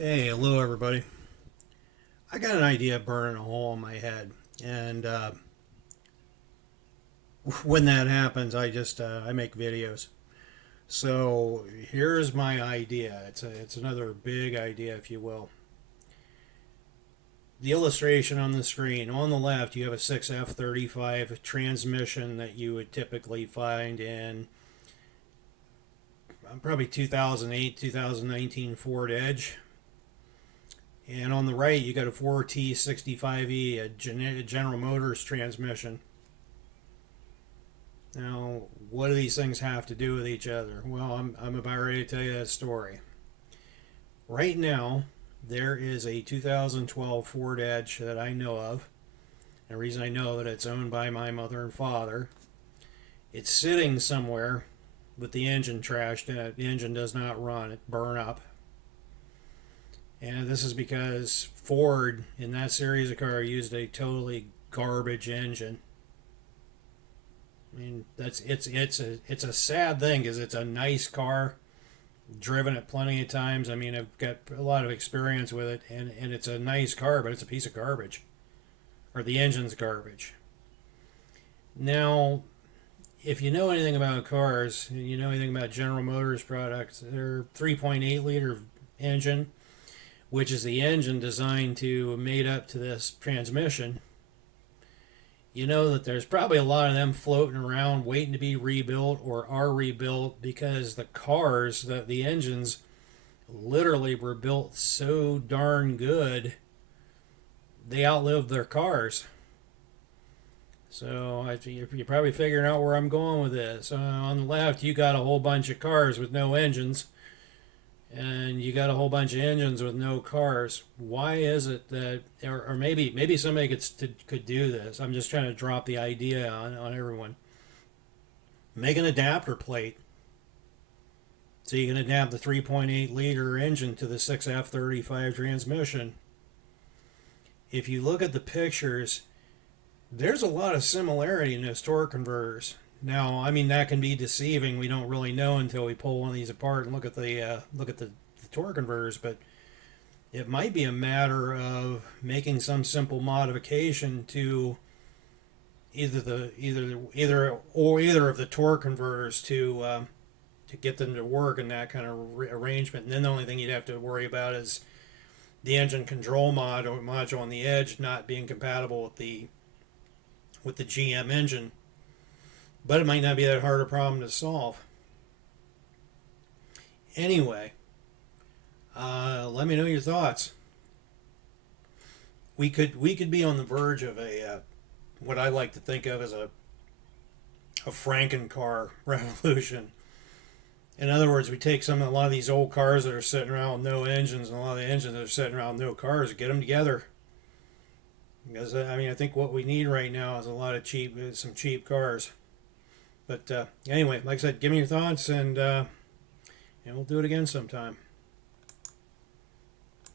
Hey, hello everybody. I got an idea burning a hole in my head, and when that happens, I make videos. So here's my idea. It's another big idea, if you will. The illustration on the screen on the left, you have a 6F35 transmission that you would typically find in probably 2008, 2019 Ford Edge. And on the right, you got a 4T65E, a General Motors transmission. Now, what do these things have to do with each other? Well, I'm about ready to tell you that story. Right now, there is a 2012 Ford Edge that I know of. The reason I know that it's owned by my mother and father. It's sitting somewhere with the engine trashed in it. The engine does not run, it burn up. And this is because Ford, in that series of car, used a totally garbage engine. I mean, it's a sad thing because it's a nice car, driven it plenty of times. I mean, I've got a lot of experience with it, and it's a nice car, but it's a piece of garbage, or the engine's garbage. Now, if you know anything about cars, you know anything about General Motors products, their 3.8 liter engine, which is the engine designed to mate up to this transmission, you know that there's probably a lot of them floating around waiting to be rebuilt or are rebuilt because the engines literally were built so darn good they outlived their cars. So you're probably figuring out where I'm going with this. On the left, you got a whole bunch of cars with no engines, and you got a whole bunch of engines with no cars. Why is it that, or maybe somebody could do this? I'm just trying to drop the idea on everyone. Make an adapter plate so you can adapt the 3.8 liter engine to the 6F35 transmission. If you look at the pictures, there's a lot of similarity in those torque converters. Now, I mean, that can be deceiving. We don't really know until we pull one of these apart and look at the torque converters. But it might be a matter of making some simple modification to either of the torque converters to get them to work in that kind of arrangement. And then the only thing you'd have to worry about is the engine control module on the edge not being compatible with the GM engine. But it might not be that hard a problem to solve. Anyway, let me know your thoughts. We could be on the verge of a what I like to think of as a Frankencar revolution. In other words, we take a lot of these old cars that are sitting around with no engines, and a lot of the engines that are sitting around with no cars, get them together. Because I mean, I think what we need right now is some cheap cars. But anyway, like I said, give me your thoughts, and we'll do it again sometime.